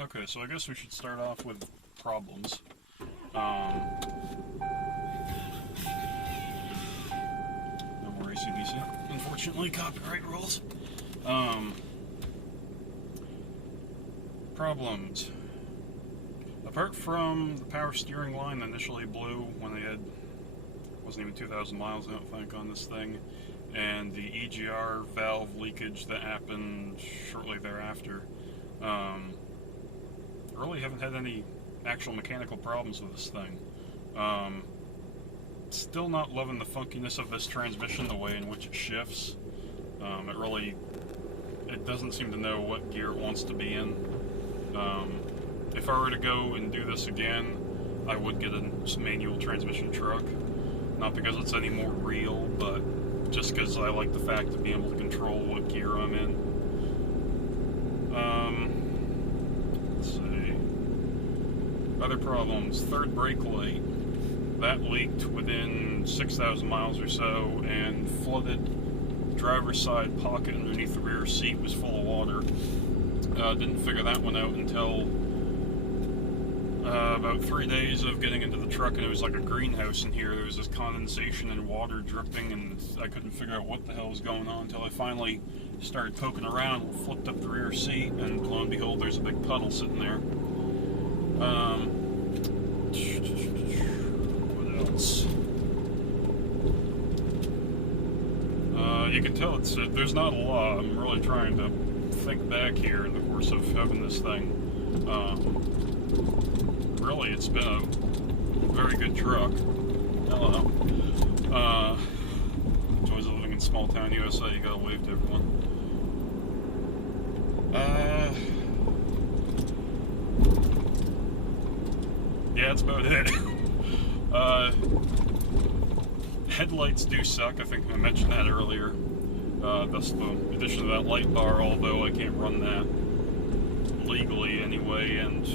Okay, so I guess we should start off with problems. No more ACDC. Unfortunately, copyright rules. Problems. Apart from the power steering line that initially blew when they had, wasn't even 2,000 miles, I don't think, on this thing, and the EGR valve leakage that happened shortly thereafter, really haven't had any actual mechanical problems with this thing. Still not loving the funkiness of this transmission, the way in which it shifts. It doesn't seem to know what gear it wants to be in. If I were to go and do this again, I would get a manual transmission truck. Not because it's any more real, but just because I like the fact of being able to control what gear I'm in. Let's see. Other problems. Third brake light. That leaked within 6,000 miles or so and flooded. Driver's side pocket underneath the rear seat was full of water. Didn't figure that one out until about 3 days of getting into the truck, and it was like a greenhouse in here. There was this condensation and water dripping, and I couldn't figure out what the hell was going on until I finally started poking around and flipped up the rear seat, and lo and behold, there's a big puddle sitting there. What else? You can tell there's not a lot. I'm really trying to think back here in the course of having this thing. Really, it's been a very good truck. Hello. Joys of living in small town USA. You gotta wave to everyone. Yeah, that's about it. Headlights do suck. I think I mentioned that earlier. That's the addition of that light bar, although I can't run that legally anyway, and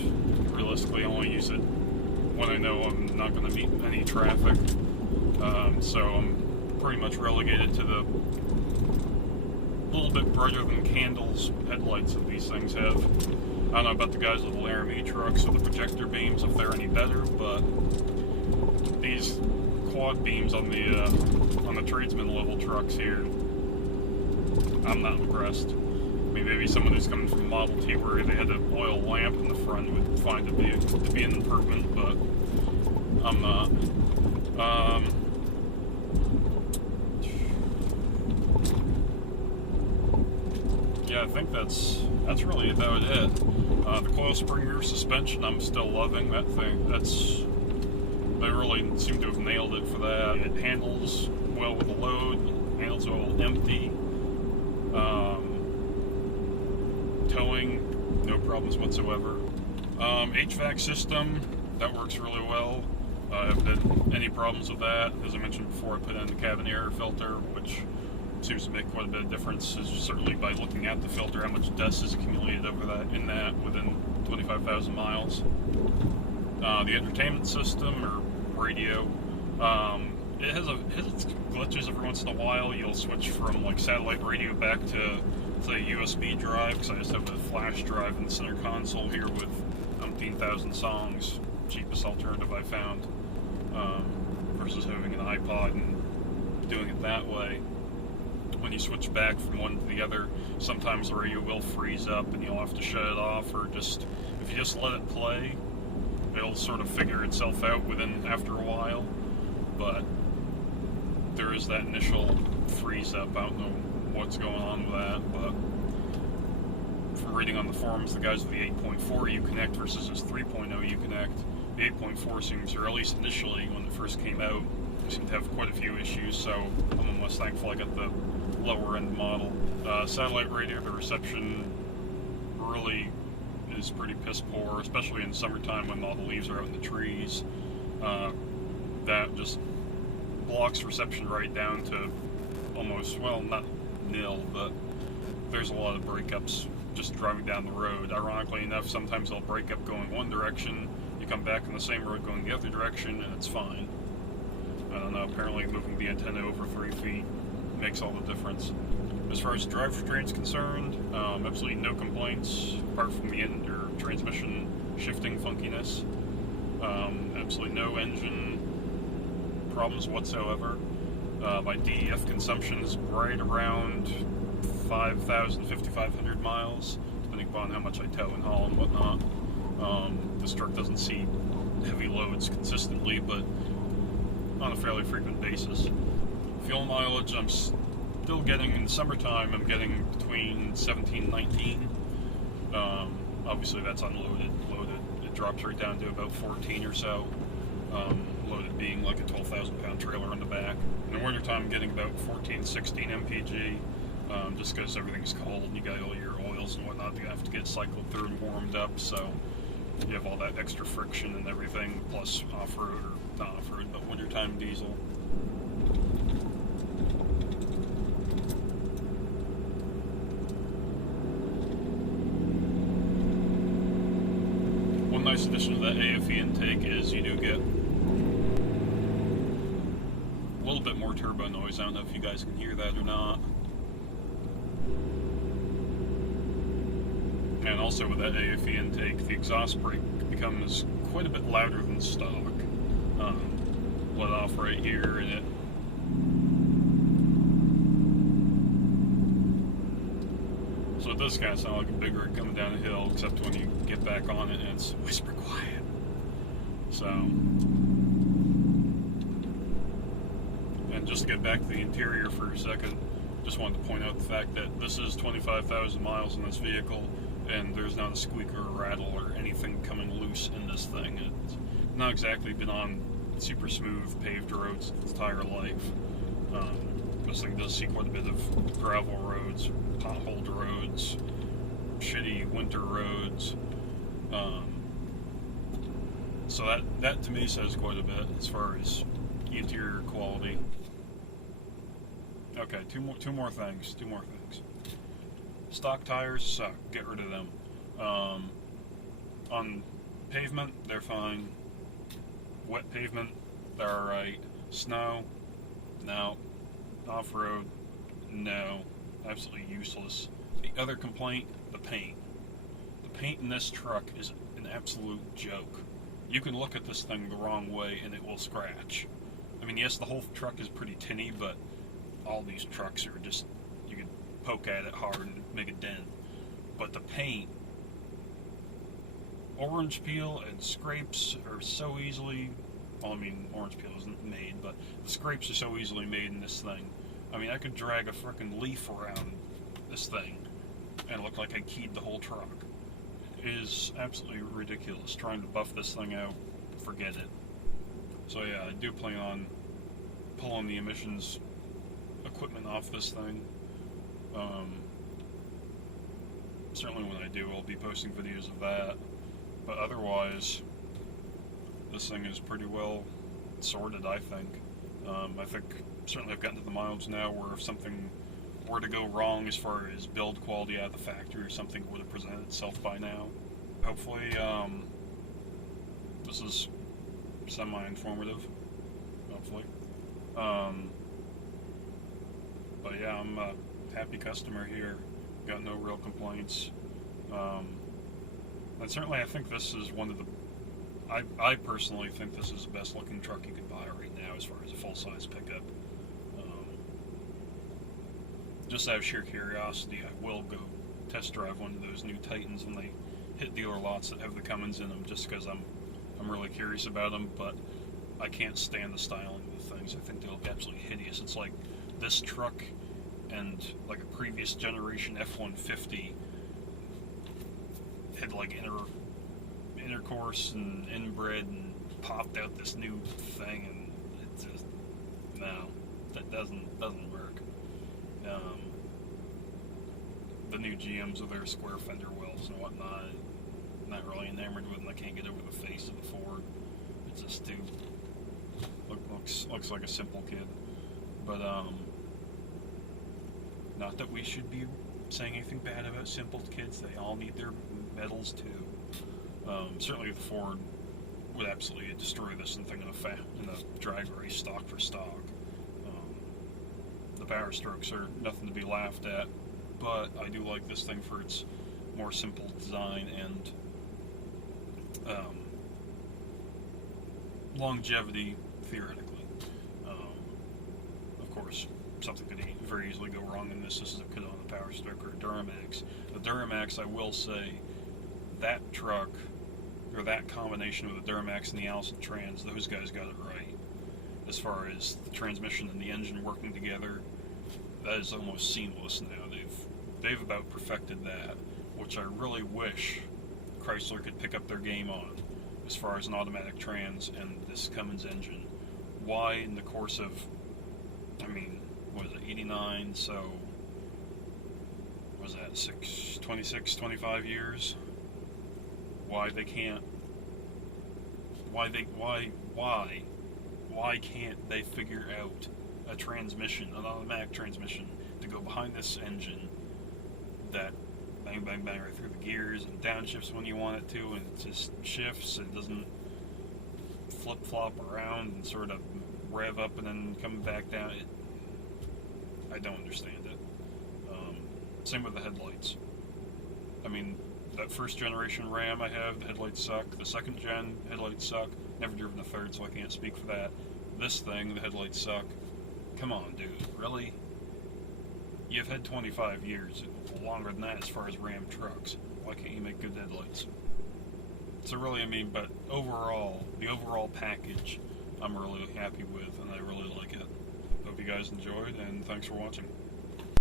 realistically I only use it when I know I'm not going to meet any traffic. So I'm pretty much relegated to the little bit brighter than candles headlights that these things have. I don't know about the guys with the Laramie trucks or the projector beams, if they're any better, but these quad beams on the tradesman level trucks here, I'm not impressed. I mean, maybe someone who's coming from Model T where they had an oil lamp in the front would find it to be an improvement, but I'm not. Yeah, I think that's really about it. The coil spring rear suspension, I'm still loving that thing. They really seem to have nailed it for that. It handles well with the load, handles well empty. Towing, no problems whatsoever. HVAC system, that works really well. I haven't had any problems with that. As I mentioned before, I put in the cabin air filter, which seems to make quite a bit of difference, certainly by looking at the filter, how much dust is accumulated in that within 25,000 miles. The entertainment system, or radio, it has its glitches every once in a while. You'll switch from like satellite radio back to say USB drive, because I just have a flash drive in the center console here with 15,000 songs, cheapest alternative I found, versus having an iPod and doing it that way. When you switch back from one to the other, sometimes the radio will freeze up and you'll have to shut it off, or if you just let it play, it'll sort of figure itself out after a while. But there is that initial freeze up. I don't know what's going on with that, but from reading on the forums, the guys with the 8.4 Uconnect versus this 3.0 Uconnect, the 8.4 seems, or at least initially when it first came out, seemed to have quite a few issues, so I'm almost thankful I got the lower end model. Satellite radio, the reception really is pretty piss poor, especially in summertime when all the leaves are out in the trees. That just blocks reception right down to almost, well, not nil, but there's a lot of breakups just driving down the road. Ironically enough, sometimes they'll break up going one direction, you come back on the same road going the other direction, and it's fine. I don't know, apparently moving the antenna over 3 feet makes all the difference. As far as drive restraint's concerned, absolutely no complaints, apart from the transmission shifting funkiness. Absolutely no engine problems whatsoever. My DEF consumption is right around 5,000, 5,500 miles, depending upon how much I tow and haul and whatnot. This truck doesn't see heavy loads consistently, but on a fairly frequent basis. Fuel mileage, I'm still getting, in the summertime, I'm getting between 17 and 19. Obviously that's unloaded. Loaded, it drops right down to about 14 or so. Loaded being like a 12,000 pound trailer on the back. In the wintertime, I'm getting about 14, 16 mpg, just because everything's cold and you got all your oils and whatnot that you have to get cycled through and warmed up, so you have all that extra friction and everything, plus off-road, or not off-road, but wintertime diesel. One nice addition to that AFE intake is you do get a little bit more turbo noise. I don't know if you guys can hear that or not. And also with that AFE intake, the exhaust brake becomes quite a bit louder than stock. Let off right here, and so it does kind of sound like a big rig coming down a hill, except when you get back on it and it's whisper quiet. So, and just to get back to the interior for a second, just wanted to point out the fact that this is 25,000 miles in this vehicle, and there's not a squeak or a rattle or anything coming loose in this thing. It's not exactly been on super smooth paved roads its entire life. This thing does see quite a bit of gravel roads, potholed roads, shitty winter roads. So that to me says quite a bit as far as interior quality. Okay, two more things. Stock tires suck. Get rid of them. On pavement, they're fine. Wet pavement, they're alright. Snow, no. Off-road, no. Absolutely useless. The other complaint, the paint. The paint in this truck is an absolute joke. You can look at this thing the wrong way and it will scratch. I mean, yes, the whole truck is pretty tinny, but all these trucks are just, you can poke at it hard and make a dent. But the paint, orange peel and scrapes are so easily, well, I mean, orange peel isn't made, but the scrapes are so easily made in this thing. I mean, I could drag a frickin' leaf around this thing and look like I keyed the whole truck. It is absolutely ridiculous. Trying to buff this thing out, forget it. So yeah, I do plan on pulling the emissions equipment off this thing. Certainly when I do, I'll be posting videos of that. But otherwise, this thing is pretty well sorted, I think. I think certainly I've gotten to the mileage now where if something were to go wrong as far as build quality out of the factory or something would have presented itself by now. Hopefully, this is semi-informative. Hopefully. But yeah, I'm a happy customer here. Got no real complaints. And certainly I think this is one of the, I personally think this is the best looking truck you can buy right now as far as a full-size pickup. Just out of sheer curiosity, I will go test drive one of those new Titans when they hit dealer lots that have the Cummins in them, just because I'm really curious about them, but I can't stand the styling of the things. I think they look absolutely hideous. It's like this truck and like a previous generation F-150 had like intercourse and inbred and popped out this new thing, and it just, no, that doesn't work. The new GMs with their square fender wells and whatnot, not really enamored with them. I can't get over the face of the Ford. It's just too looks like a simple kid. But not that we should be saying anything bad about simple kids. They all need their medals too. Certainly the Ford would absolutely destroy this thing in a drag race, stock for stock. The power strokes are nothing to be laughed at, but I do like this thing for its more simple design and longevity, theoretically. Of course, something could very easily go wrong in this. This is a Kadona Power Stroke or Duramax. The Duramax, I will say, that truck, or that combination of the Duramax and the Allison Trans, those guys got it right. As far as the transmission and the engine working together, that is almost seamless now. They've about perfected that, which I really wish Chrysler could pick up their game on, as far as an automatic trans and this Cummins engine. Why, in the course of, what is it, 89, so, what was that, 26, 25 years? Why they can't, why can't they figure out a transmission, an automatic transmission, to go behind this engine that bang, bang, bang right through the gears and downshifts when you want it to, and it just shifts, it doesn't flip-flop around and sort of rev up and then come back down. I don't understand it. Same with the headlights. That first generation Ram I have, the headlights suck. The second gen, headlights suck. Never driven the third, so I can't speak for that. This thing, the headlights suck. Come on, dude, really? You've had 25 years, longer than that as far as Ram trucks. Why can't you make good headlights? So really, but overall, the overall package, I'm really happy with, and I really like it. Hope you guys enjoyed, and thanks for watching.